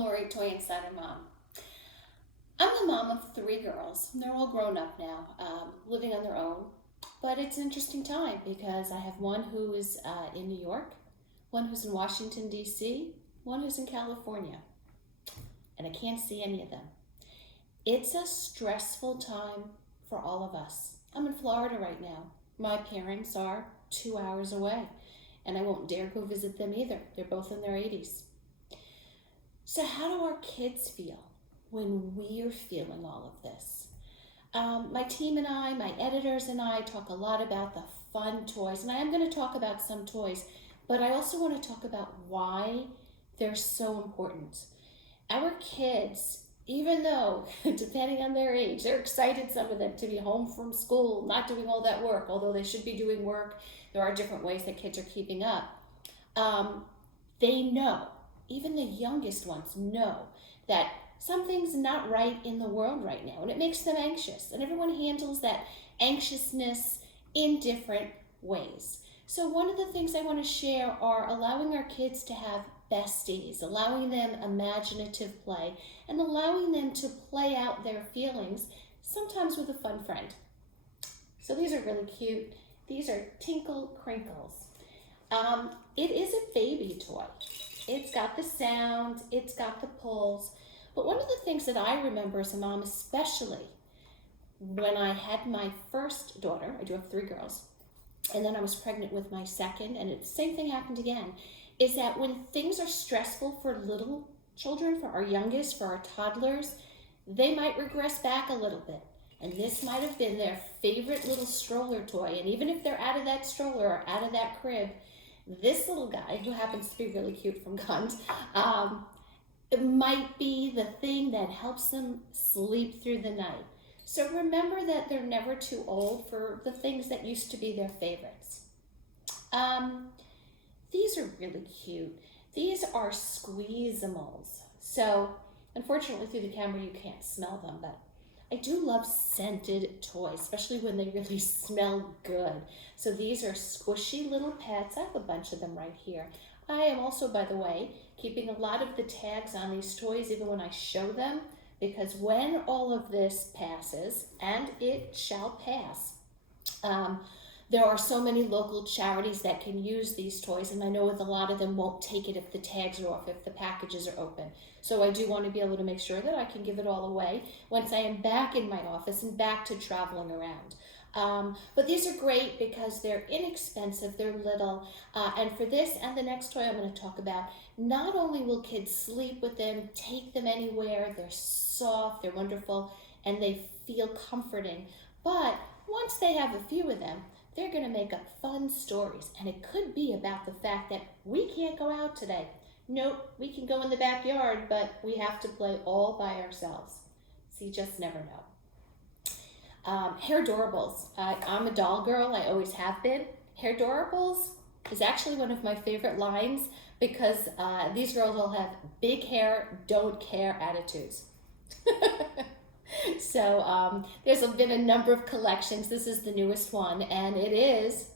Laurie, Toy Insider Mom. I'm the mom of 3 girls. They're all grown up now, living on their own. But it's an interesting time because I have one who is in New York, one who's in Washington, D.C., one who's in California. And I can't see any of them. It's a stressful time for all of us. I'm in Florida right now. My parents are 2 hours away, and I won't dare go visit them either. They're both in their 80s. So how do our kids feel when we're feeling all of this? My team and I, my editors and I talk a lot about the fun toys, and I am going to talk about some toys, but I also want to talk about why they're so important. Our kids, even though, depending on their age, they're excited, some of them, to be home from school, not doing all that work, although they should be doing work. There are different ways that kids are keeping up. They know, even the youngest ones know, that something's not right in the world right now, and it makes them anxious. And everyone handles that anxiousness in different ways. So one of the things I want to share are allowing our kids to have besties, allowing them imaginative play, and allowing them to play out their feelings, sometimes with a fun friend. So these are really cute. These are Tinkle Crinkles. It is a baby toy. It's got the sound, it's got the pulls. But one of the things that I remember as a mom, especially when I had my first daughter, I do have 3 girls, and then I was pregnant with my second, and the same thing happened again, is that when things are stressful for little children, for our youngest, for our toddlers, they might regress back a little bit. And this might have been their favorite little stroller toy. And even if they're out of that stroller or out of that crib, this little guy, who happens to be really cute from Guns, it might be the thing that helps them sleep through the night. So remember that they're never too old for the things that used to be their favorites. These are really cute. These are Squeezimals. So unfortunately through the camera you can't smell them, but I do love scented toys, especially when they really smell good. So these are squishy little pets. I have a bunch of them right here. I am also, by the way, keeping a lot of the tags on these toys even when I show them, because when all of this passes, and it shall pass, there are so many local charities that can use these toys, and I know with a lot of them won't take it if the tags are off, if the packages are open. So I do want to be able to make sure that I can give it all away once I am back in my office and back to traveling around. But these are great because they're inexpensive, they're little, and for this and the next toy I'm going to talk about, not only will kids sleep with them, take them anywhere, they're soft, they're wonderful, and they feel comforting, but once they have a few of them, they're going to make up fun stories, and it could be about the fact that we can't go out today. Nope, we can go in the backyard, but we have to play all by ourselves. So you just never know. Hairdorables. I'm a doll girl, I always have been. Hairdorables is actually one of my favorite lines because these girls all have big hair, don't care attitudes. So there's been a number of collections. This is the newest one, and it is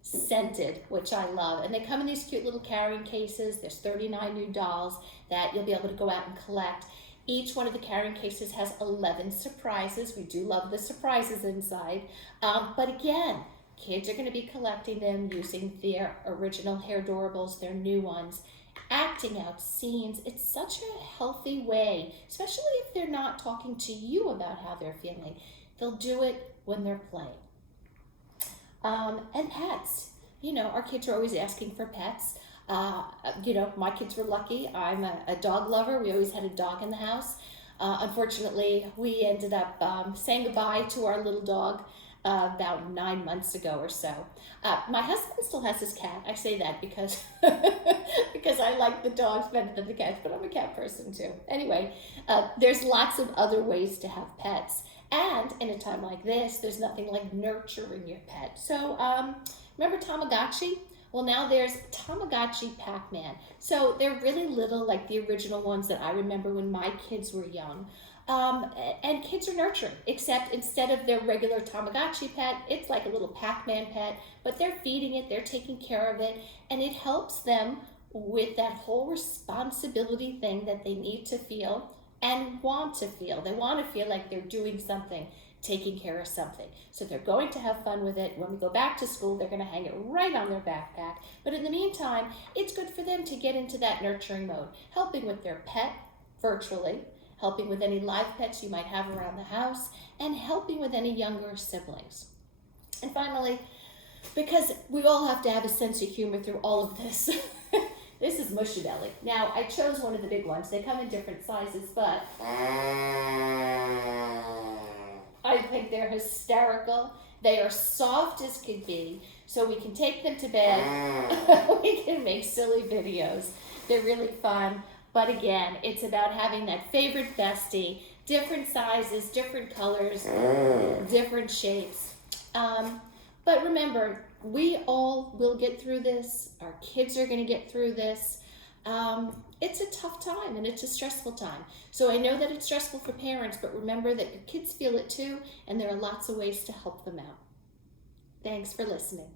scented, which I love. And they come in these cute little carrying cases. There's 39 new dolls that you'll be able to go out and collect. Each one of the carrying cases has 11 surprises. We do love the surprises inside. But again, kids are going to be collecting them using their original Hairdorables, their new ones, acting out scenes. It's such a healthy way, especially if they're not talking to you about how they're feeling. They'll do it when they're playing. And pets. You know, our kids are always asking for pets. You know, my kids were lucky. I'm a dog lover. We always had a dog in the house. Unfortunately, we ended up saying goodbye to our little dog about 9 months ago or so. My husband still has his cat. I say that because because I like the dogs better than the cats, but I'm a cat person too. Anyway, there's lots of other ways to have pets. And in a time like this, there's nothing like nurturing your pet. So remember Tamagotchi? Well, now there's Tamagotchi Pac-Man. So they're really little, like the original ones that I remember when my kids were young. And kids are nurturing, except instead of their regular Tamagotchi pet, it's like a little Pac-Man pet, but they're feeding it, they're taking care of it, and it helps them with that whole responsibility thing that they need to feel and want to feel. They want to feel like they're doing something, taking care of something. So they're going to have fun with it. When we go back to school, they're going to hang it right on their backpack. But in the meantime, it's good for them to get into that nurturing mode, helping with their pet virtually, helping with any live pets you might have around the house, and helping with any younger siblings. And finally, because we all have to have a sense of humor through all of this, this is Mushadelli. Now, I chose one of the big ones. They come in different sizes, but I think they're hysterical. They are soft as could be, so we can take them to bed. We can make silly videos. They're really fun. But again, it's about having that favorite bestie, different sizes, different colors, different shapes. But remember, we all will get through this. Our kids are going to get through this. It's a tough time and it's a stressful time. So I know that it's stressful for parents, but remember that your kids feel it too, and there are lots of ways to help them out. Thanks for listening.